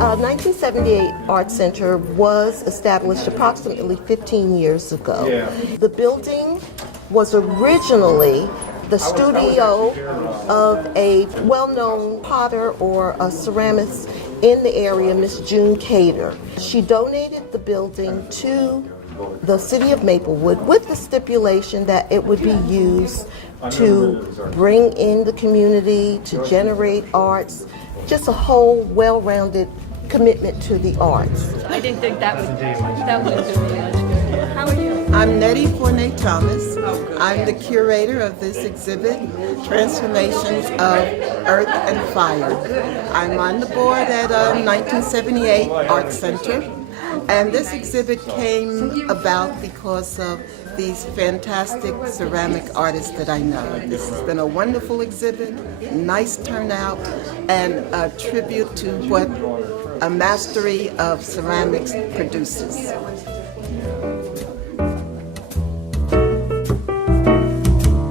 1978 Art Center was established approximately 15 years ago. Yeah. The building was originally the studio of a well-known potter or a ceramist in the area, Miss June Cater. She donated the building to the city of Maplewood with the stipulation that it would be used to bring in the community, to generate arts, just a whole well-rounded commitment to the arts. I didn't think that would do me much good. How are you? I'm Nettie Fournay Thomas. I'm the curator of this exhibit, Transformations of Earth and Fire. I'm on the board at 1978 Art Center, and this exhibit came about because of these fantastic ceramic artists that I know. This has been a wonderful exhibit, nice turnout, and a tribute to what a mastery of ceramics produces.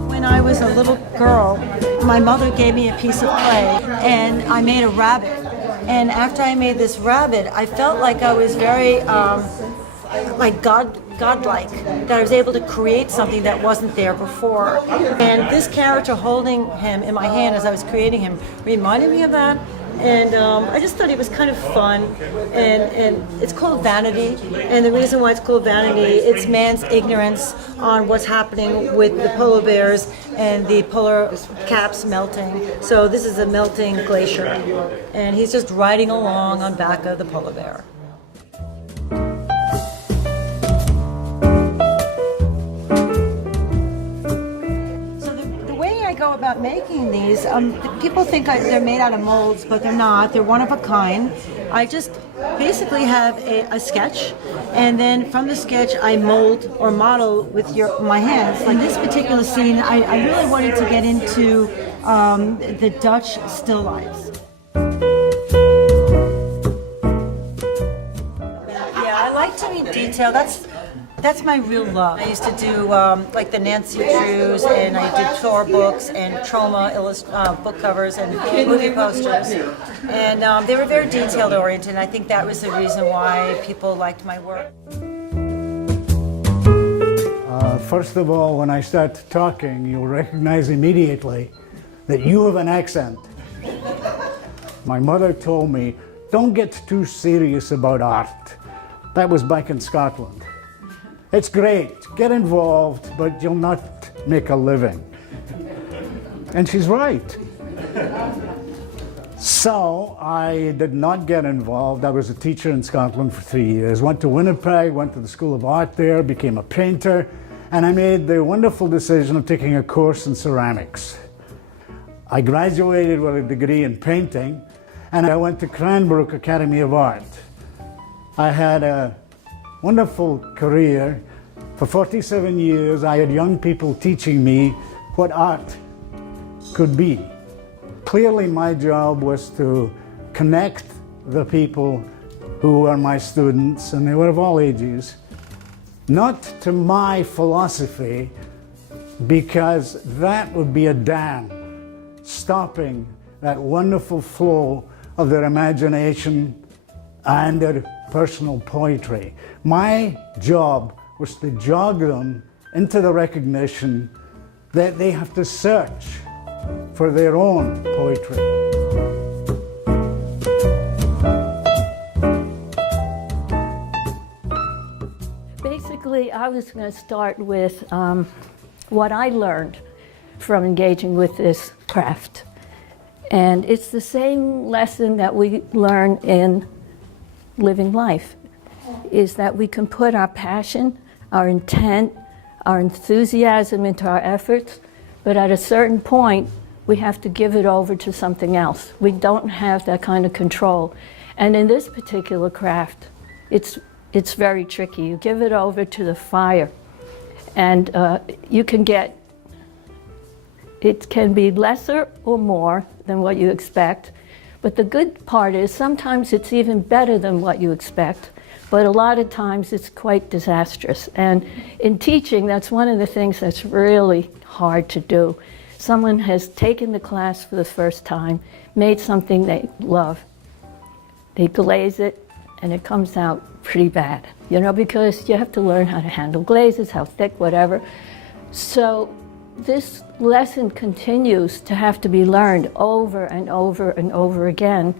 When I was a little girl, my mother gave me a piece of clay and I made a rabbit. And after I made this rabbit, I felt like I was very godlike, that I was able to create something that wasn't there before. And this character holding him in my hand as I was creating him reminded me of that. And I just thought it was kind of fun, and it's called Vanity, and the reason why it's called Vanity, it's man's ignorance on what's happening with the polar bears and the polar caps melting. So this is a melting glacier, and he's just riding along on back of the polar bear. Go about making these. People think they're made out of molds, but they're not. They're one of a kind. I just basically have a sketch, and then from the sketch I mold or model with my hands. Like this particular scene, I really wanted to get into the Dutch still lifes. Yeah, I like to be detailed. That's my real love. I used to do like the Nancy Drews, and I did tour books and Troma book covers and movie posters. And they were very detail oriented, and I think that was the reason why people liked my work. First of all, when I start talking, you'll recognize immediately that you have an accent. My mother told me, don't get too serious about art. That was back in Scotland. It's great, get involved, but you'll not make a living. And she's right. So I did not get involved. I was a teacher in Scotland for 3 years. Went to Winnipeg, went to the School of Art there, became a painter, and I made the wonderful decision of taking a course in ceramics. I graduated with a degree in painting, and I went to Cranbrook Academy of Art. I had a wonderful career. For 47 years, I had young people teaching me what art could be. Clearly, my job was to connect the people who were my students, and they were of all ages, not to my philosophy, because that would be a dam stopping that wonderful flow of their imagination and their personal poetry. My job was to jog them into the recognition that they have to search for their own poetry. Basically, I was going to start with what I learned from engaging with this craft. And it's the same lesson that we learn in living life, is that we can put our passion, our intent, our enthusiasm into our efforts, but at a certain point, we have to give it over to something else. We don't have that kind of control. And in this particular craft, it's very tricky. You give it over to the fire, and you can get, it can be lesser or more than what you expect. But the good part is sometimes it's even better than what you expect, but a lot of times it's quite disastrous. And in teaching, that's one of the things that's really hard to do. Someone has taken the class for the first time, made something they love. they glaze it, and it comes out pretty bad, you know, because you have to learn how to handle glazes, how thick, whatever. So this lesson continues to have to be learned over and over and over again,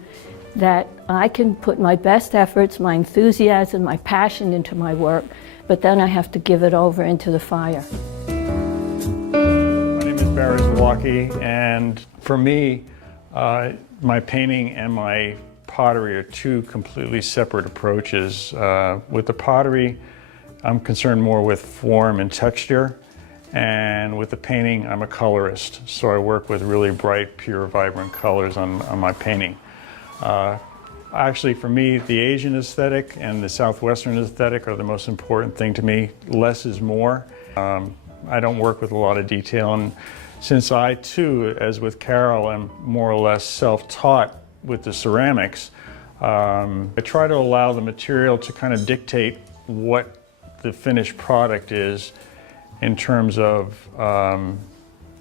that I can put my best efforts, my enthusiasm, my passion into my work, but then I have to give it over into the fire. My name is Barry Zawacki, and for me, my painting and my pottery are two completely separate approaches. With the pottery, I'm concerned more with form and texture, and with the painting, I'm a colorist, so I work with really bright, pure, vibrant colors on my painting. Actually, for me, the Asian aesthetic and the Southwestern aesthetic are the most important thing to me. Less is more. I don't work with a lot of detail, and since I too, as with Carol, am more or less self-taught with the ceramics, I try to allow the material to kind of dictate what the finished product is in terms of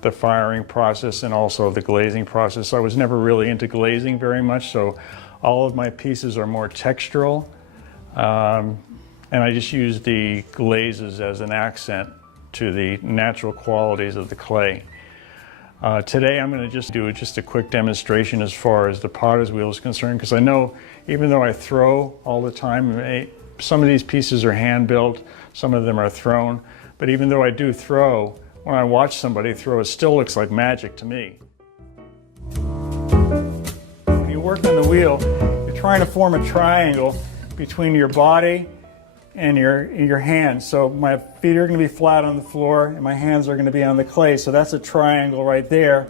the firing process and also the glazing process. I was never really into glazing very much, so all of my pieces are more textural, and I just use the glazes as an accent to the natural qualities of the clay. Today I'm going to just do a quick demonstration as far as the potter's wheel is concerned, because I know even though I throw all the time, some of these pieces are hand built, some of them are thrown, but even though I do throw, when I watch somebody throw, it still looks like magic to me. When you work on the wheel, you're trying to form a triangle between your body and your hands. So my feet are going to be flat on the floor and my hands are going to be on the clay. So that's a triangle right there.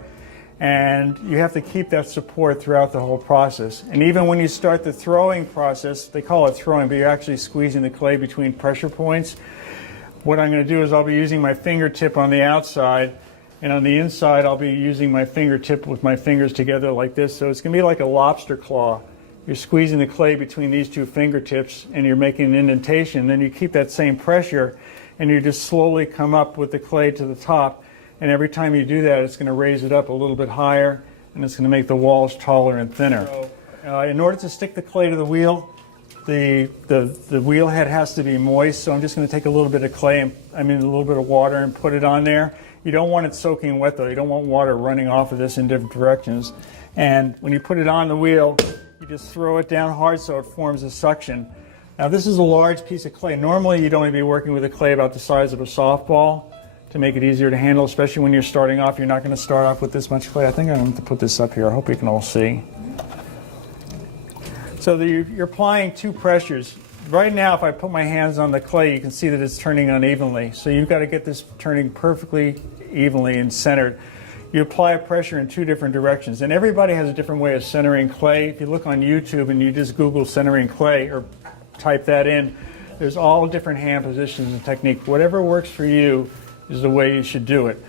And you have to keep that support throughout the whole process. And even when you start the throwing process, they call it throwing, but you're actually squeezing the clay between pressure points. What I'm going to do is I'll be using my fingertip on the outside, and on the inside I'll be using my fingertip with my fingers together like this. So it's going to be like a lobster claw. You're squeezing the clay between these two fingertips and you're making an indentation. Then you keep that same pressure and you just slowly come up with the clay to the top. And every time you do that, it's going to raise it up a little bit higher and it's going to make the walls taller and thinner. So, in order to stick the clay to the wheel, the wheel head has to be moist. So I'm just going to take a little bit of clay, a little bit of water and put it on there. You don't want it soaking wet though. You don't want water running off of this in different directions. And when you put it on the wheel, you just throw it down hard so it forms a suction. Now this is a large piece of clay. Normally you'd only be working with a clay about the size of a softball to make it easier to handle, especially when you're starting off. You're not going to start off with this much clay. I think I'm going to put this up here. I hope you can all see. So you're applying two pressures. Right now if I put my hands on the clay, you can see that it's turning unevenly. So you've got to get this turning perfectly evenly and centered. You apply a pressure in two different directions, and everybody has a different way of centering clay. If you look on YouTube and you just Google centering clay or type that in, there's all different hand positions and technique. Whatever works for you is the way you should do it.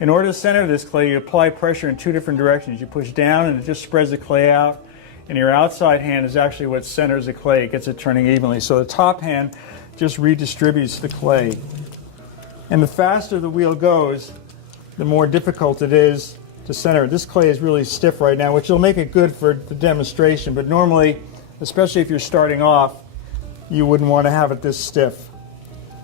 In order to center this clay, you apply pressure in two different directions. You push down and it just spreads the clay out, and your outside hand is actually what centers the clay. It gets it turning evenly. So the top hand just redistributes the clay. And the faster the wheel goes, the more difficult it is to center. This clay is really stiff right now, which will make it good for the demonstration, but normally, especially if you're starting off, you wouldn't want to have it this stiff.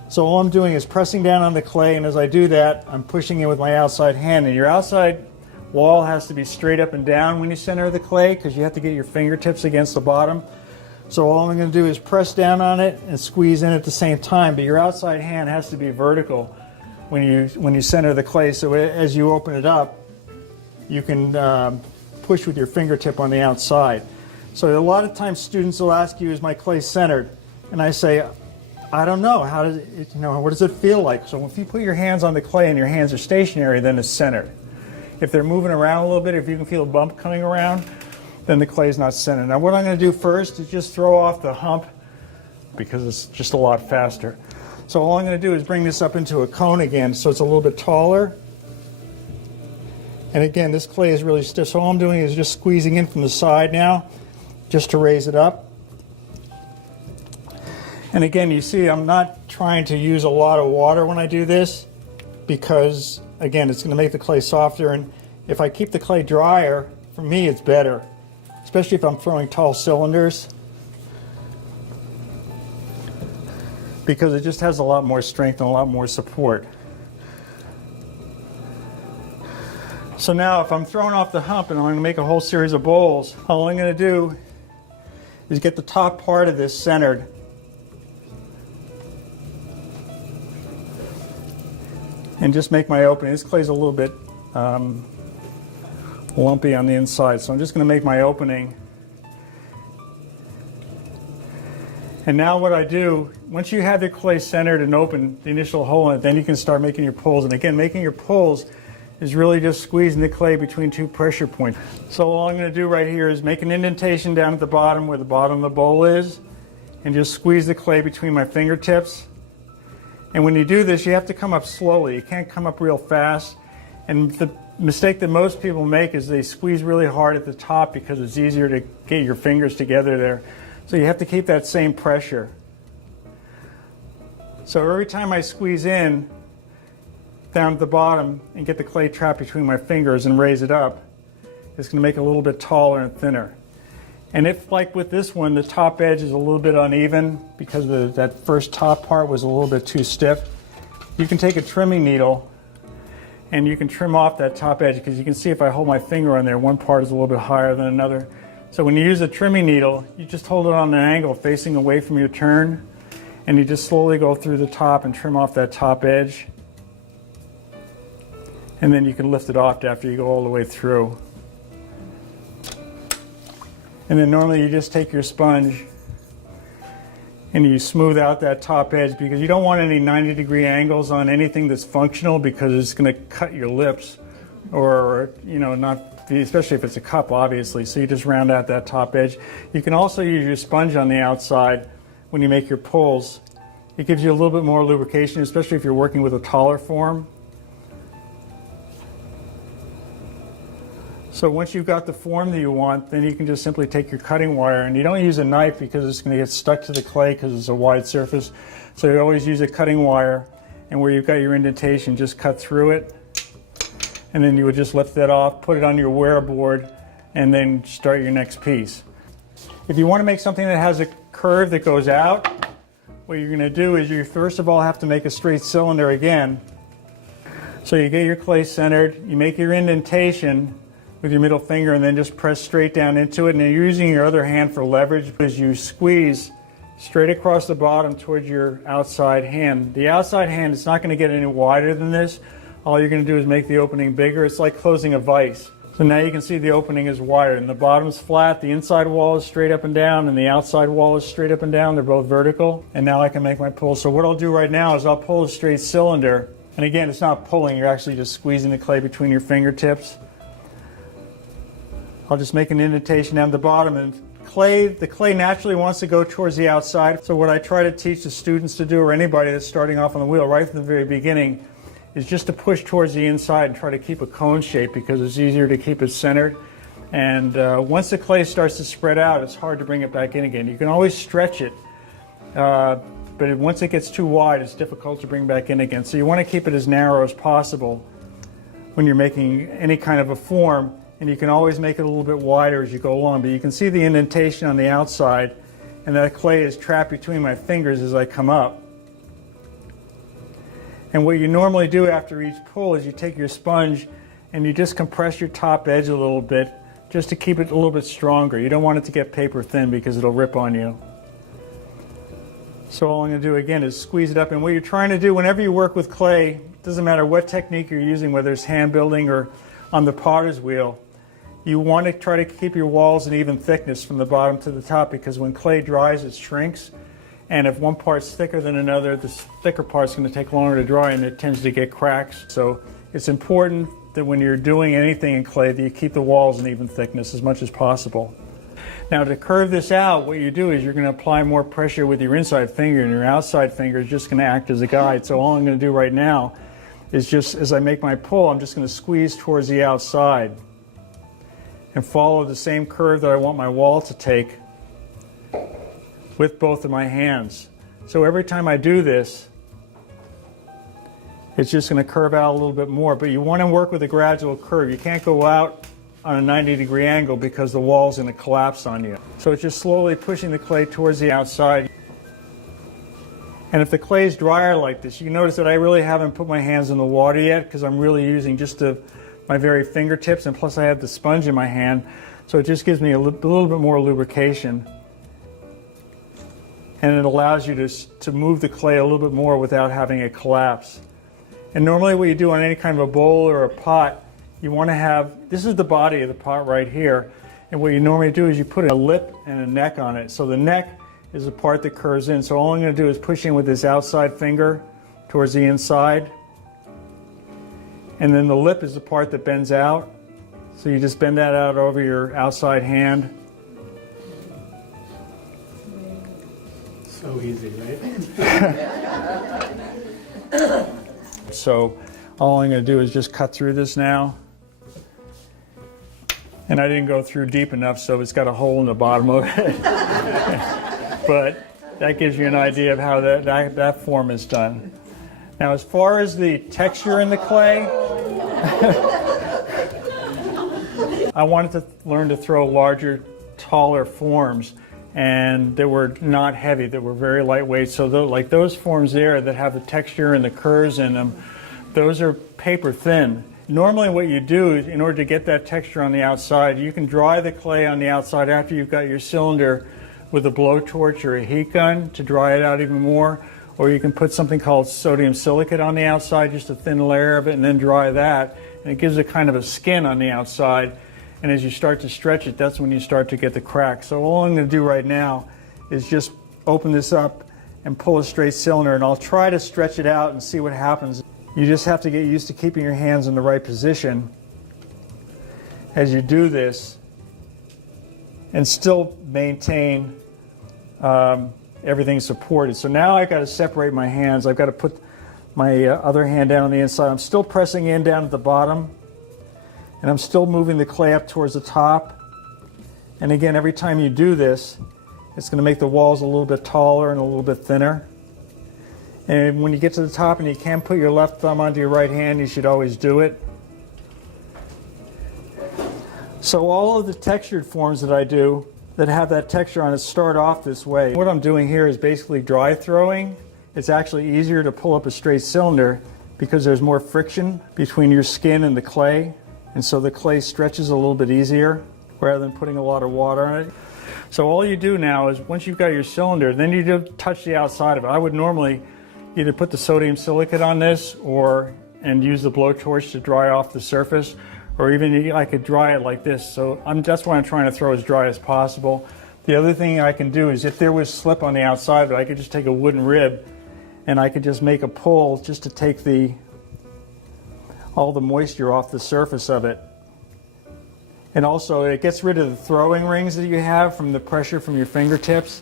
So all I'm doing is pressing down on the clay, and as I do that, I'm pushing it with my outside hand. And your outside wall has to be straight up and down when you center the clay, because you have to get your fingertips against the bottom. So all I'm going to do is press down on it and squeeze in at the same time, but your outside hand has to be vertical when you center the clay, so as you open it up, you can push with your fingertip on the outside. So a lot of times students will ask you, is my clay centered? And I say, I don't know. How does it, what does it feel like? So if you put your hands on the clay and your hands are stationary, then it's centered. If they're moving around a little bit, if you can feel a bump coming around, then the clay is not centered. Now what I'm going to do first is just throw off the hump, because it's just a lot faster. So all I'm going to do is bring this up into a cone again, so it's a little bit taller. And again, this clay is really stiff, so all I'm doing is just squeezing in from the side now, just to raise it up. And again, you see I'm not trying to use a lot of water when I do this, because again, it's going to make the clay softer, and if I keep the clay drier, for me it's better. especially if I'm throwing tall cylinders, because it just has a lot more strength and a lot more support. So now if I'm throwing off the hump and I'm going to make a whole series of bowls, all I'm going to do is get the top part of this centered. And just make my opening. This clay's a little bit lumpy on the inside, so I'm just going to make my opening. And now what I do, once you have the clay centered and open, the initial hole in it, then you can start making your pulls. And again, making your pulls is really just squeezing the clay between two pressure points. So all I'm going to do right here is make an indentation down at the bottom where the bottom of the bowl is, and just squeeze the clay between my fingertips. And when you do this, you have to come up slowly. You can't come up real fast. And the mistake that most people make is they squeeze really hard at the top because it's easier to get your fingers together there. So you have to keep that same pressure. So every time I squeeze in down at the bottom and get the clay trapped between my fingers and raise it up, it's going to make it a little bit taller and thinner. And if, like with this one, the top edge is a little bit uneven because that first top part was a little bit too stiff, you can take a trimming needle and you can trim off that top edge, because you can see if I hold my finger on there, one part is a little bit higher than another. So when you use a trimming needle, you just hold it on an angle facing away from your turn, and you just slowly go through the top and trim off that top edge. And then you can lift it off after you go all the way through. And then normally you just take your sponge and you smooth out that top edge, because you don't want any 90-degree angles on anything that's functional, because it's going to cut your lips, or, you know, not, especially if it's a cup, obviously. So you just round out that top edge. You can also use your sponge on the outside when you make your pulls. It gives you a little bit more lubrication, especially if you're working with a taller form. So once you've got the form that you want, then you can just simply take your cutting wire, and you don't use a knife because it's going to get stuck to the clay because it's a wide surface. So you always use a cutting wire, and where you've got your indentation, just cut through it. And then you would just lift that off, put it on your wear board, and then start your next piece. If you want to make something that has a curve that goes out, what you're going to do is you first of all have to make a straight cylinder again. So you get your clay centered, you make your indentation with your middle finger, and then just press straight down into it. And you're using your other hand for leverage as you squeeze straight across the bottom towards your outside hand. The outside hand is not going to get any wider than this. All you're going to do is make the opening bigger. It's like closing a vise. So now you can see the opening is wider, and the bottom's flat, the inside wall is straight up and down, and the outside wall is straight up and down. They're both vertical. And now I can make my pull. So what I'll do right now is I'll pull a straight cylinder. And again, it's not pulling, you're actually just squeezing the clay between your fingertips. I'll just make an indentation down the bottom, and the clay naturally wants to go towards the outside. So what I try to teach the students to do, or anybody that's starting off on the wheel right from the very beginning, is just to push towards the inside and try to keep a cone shape, because it's easier to keep it centered. And once the clay starts to spread out, it's hard to bring it back in again. You can always stretch it, but once it gets too wide, it's difficult to bring back in again. So you want to keep it as narrow as possible when you're making any kind of a form. And you can always make it a little bit wider as you go along. But you can see the indentation on the outside, and that clay is trapped between my fingers as I come up. And what you normally do after each pull is you take your sponge and you just compress your top edge a little bit, just to keep it a little bit stronger. You don't want it to get paper thin because it'll rip on you. So all I'm going to do again is squeeze it up. And what you're trying to do whenever you work with clay, it doesn't matter what technique you're using, whether it's hand building or on the potter's wheel, you want to try to keep your walls an even thickness from the bottom to the top, because when clay dries, it shrinks. And if one part's thicker than another, the thicker part's going to take longer to dry, and it tends to get cracks. So it's important that when you're doing anything in clay, that you keep the walls an even thickness as much as possible. Now to curve this out, what you do is you're going to apply more pressure with your inside finger, and your outside finger is just going to act as a guide. So all I'm going to do right now is just, as I make my pull, I'm just going to squeeze towards the outside and follow the same curve that I want my wall to take with both of my hands. So every time I do this, it's just going to curve out a little bit more. But you want to work with a gradual curve. You can't go out on a 90-degree angle because the wall's going to collapse on you. So it's just slowly pushing the clay towards the outside. And if the clay is drier like this, you can notice that I really haven't put my hands in the water yet because I'm really using just my very fingertips, and plus I have the sponge in my hand, so it just gives me a little bit more lubrication. And it allows you to move the clay a little bit more without having it collapse. And normally what you do on any kind of a bowl or a pot, you want to have, this is the body of the pot right here, and what you normally do is you put a lip and a neck on it. So the neck is the part that curves in. So all I'm going to do is push in with this outside finger towards the inside. And then the lip is the part that bends out. So you just bend that out over your outside hand. So easy, right? So all I'm going to do is just cut through this now. And I didn't go through deep enough, so it's got a hole in the bottom of it. But that gives you an idea of how that form is done. Now, as far as the texture in the clay, I wanted to learn to throw larger, taller forms, and that were not heavy, that were very lightweight. So like those forms there that have the texture and the curves in them, those are paper thin. Normally what you do is, in order to get that texture on the outside, you can dry the clay on the outside after you've got your cylinder with a blowtorch or a heat gun to dry it out even more, or you can put something called sodium silicate on the outside, just a thin layer of it, and then dry that, and it gives it kind of a skin on the outside. And as you start to stretch it, that's when you start to get the cracks. So all I'm going to do right now is just open this up and pull a straight cylinder, and I'll try to stretch it out and see what happens. You just have to get used to keeping your hands in the right position as you do this and still maintain everything supported. So now I've got to separate my hands. I've got to put my other hand down on the inside. I'm still pressing in down at the bottom, and I'm still moving the clay up towards the top. And again, every time you do this, it's going to make the walls a little bit taller and a little bit thinner. And when you get to the top and you can put your left thumb onto your right hand, you should always do it. So all of the textured forms that I do that have that texture on it start off this way. What I'm doing here is basically dry throwing. It's actually easier to pull up a straight cylinder because there's more friction between your skin and the clay, and so the clay stretches a little bit easier rather than putting a lot of water on it. So all you do now is, once you've got your cylinder, then you do touch the outside of it. I would normally either put the sodium silicate on this and use the blowtorch to dry off the surface, or even I could dry it like this. So that's why I'm trying to throw as dry as possible. The other thing I can do is, if there was slip on the outside of it, I could just take a wooden rib and I could just make a pull just to take all the moisture off the surface of it. And also it gets rid of the throwing rings that you have from the pressure from your fingertips.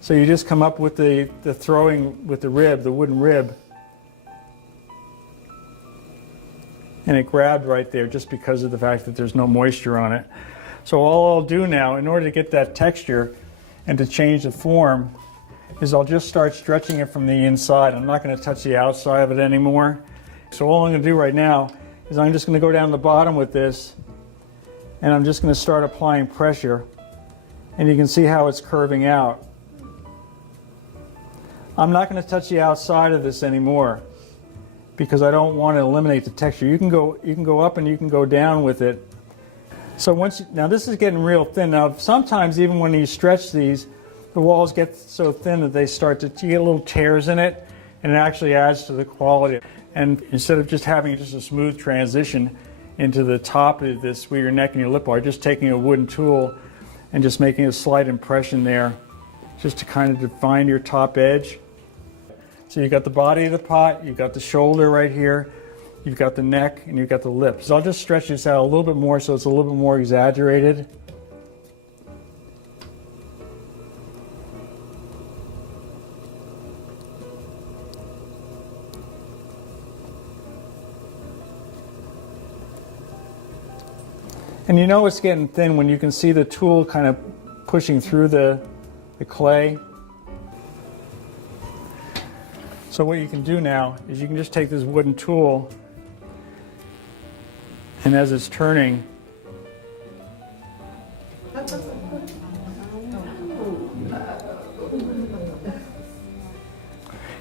So you just come up with the throwing with the rib, the wooden rib, and it grabbed right there just because of the fact that there's no moisture on it. So all I'll do now, in order to get that texture and to change the form, is I'll just start stretching it from the inside. I'm not going to touch the outside of it anymore. So all I'm going to do right now is I'm just going to go down the bottom with this, and I'm just going to start applying pressure, and you can see how it's curving out. I'm not going to touch the outside of this anymore because I don't want to eliminate the texture. You can go up and you can go down with it. So now this is getting real thin. Now sometimes even when you stretch these, the walls get so thin that you get little tears in it, and it actually adds to the quality. And instead of just having just a smooth transition into the top of this where your neck and your lip are, just taking a wooden tool and just making a slight impression there just to kind of define your top edge. So you've got the body of the pot, you've got the shoulder right here, you've got the neck, and you've got the lips. So I'll just stretch this out a little bit more so it's a little bit more exaggerated. And you know it's getting thin when you can see the tool kind of pushing through the clay. So what you can do now is you can just take this wooden tool, and as it's turning,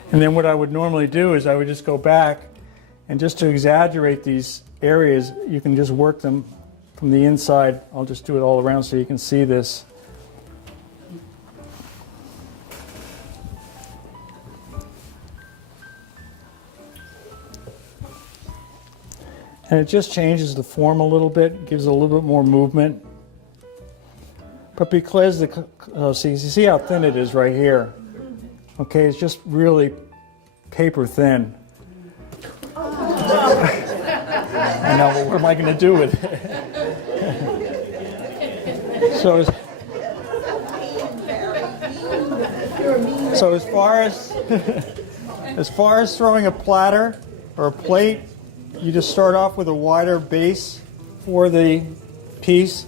And then what I would normally do is I would just go back, and just to exaggerate these areas, you can just work them from the inside. I'll just do it all around so you can see this. And it just changes the form a little bit, gives it a little bit more movement. But because you see how thin it is right here? Okay, it's just really paper thin. And now what am I going to do with it? So as far as throwing a platter or a plate, you just start off with a wider base for the piece.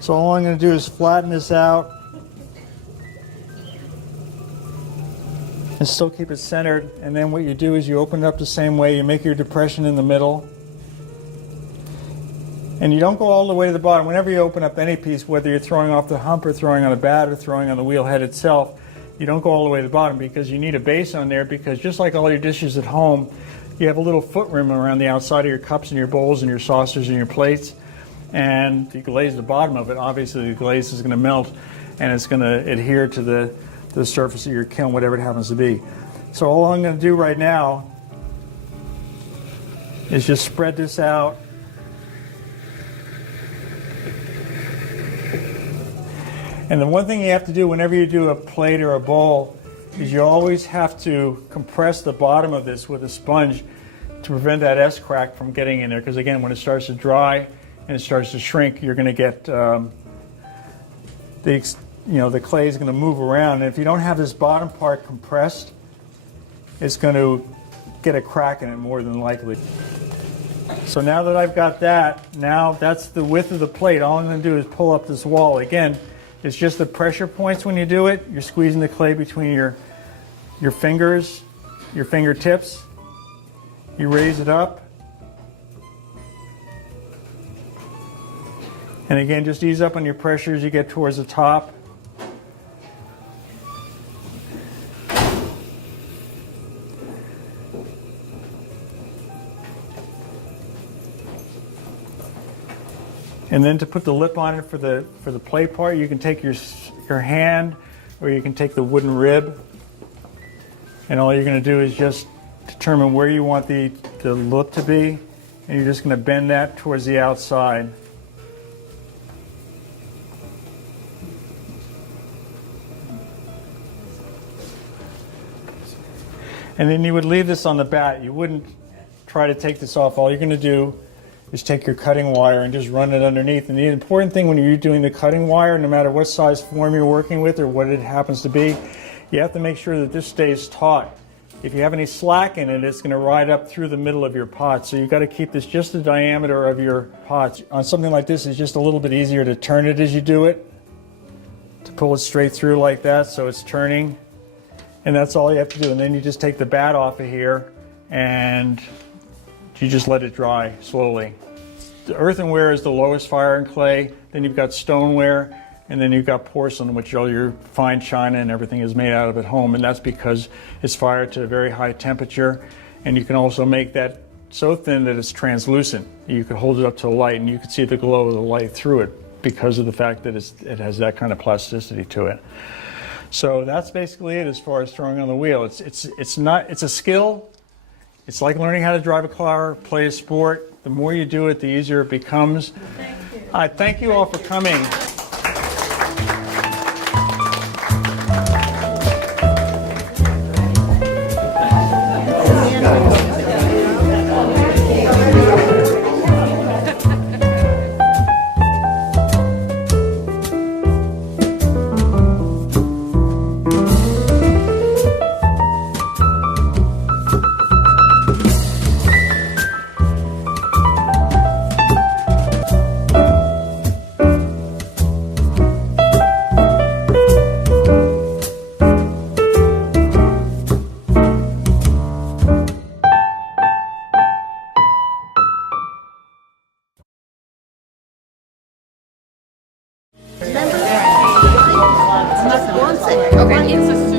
So all I'm going to do is flatten this out and still keep it centered. And then what you do is you open it up the same way. You make your depression in the middle. And you don't go all the way to the bottom. Whenever you open up any piece, whether you're throwing off the hump or throwing on a bat or throwing on the wheel head itself, you don't go all the way to the bottom because you need a base on there, because just like all your dishes at home, you have a little foot rim around the outside of your cups and your bowls and your saucers and your plates. And you glaze the bottom of it. Obviously the glaze is going to melt and it's going to adhere to the surface of your kiln, whatever it happens to be. So all I'm going to do right now is just spread this out. And the one thing you have to do whenever you do a plate or a bowl is you always have to compress the bottom of this with a sponge to prevent that S-crack from getting in there. Because again, when it starts to dry and it starts to shrink, you're going to get the clay is going to move around. And if you don't have this bottom part compressed, it's going to get a crack in it more than likely. So now that I've got that, now that's the width of the plate. All I'm going to do is pull up this wall. Again, it's just the pressure points when you do it. You're squeezing the clay between your fingers, your fingertips. You raise it up. And again, just ease up on your pressure as you get towards the top. And then to put the lip on it for the plate part, you can take your hand or you can take the wooden rib. And all you're going to do is just determine where you want the lip to be. And you're just going to bend that towards the outside. And then you would leave this on the bat. You wouldn't try to take this off. All you're going to do is take your cutting wire and just run it underneath. And the important thing when you're doing the cutting wire, no matter what size form you're working with or what it happens to be, you have to make sure that this stays taut. If you have any slack in it, it's going to ride up through the middle of your pot. So you've got to keep this just the diameter of your pot. On something like this, it's just a little bit easier to turn it as you do it, to pull it straight through like that so it's turning. And that's all you have to do. And then you just take the bat off of here and you just let it dry slowly. The earthenware is the lowest fire in clay. Then you've got stoneware, and then you've got porcelain, which all your fine china and everything is made out of at home. And that's because it's fired to a very high temperature. And you can also make that so thin that it's translucent. You can hold it up to the light, and you can see the glow of the light through it because of the fact that it has that kind of plasticity to it. So that's basically it as far as throwing on the wheel. It's a skill. It's like learning how to drive a car, play a sport. The more you do it, the easier it becomes. Thank you. Thank you all for coming. Okay. It's a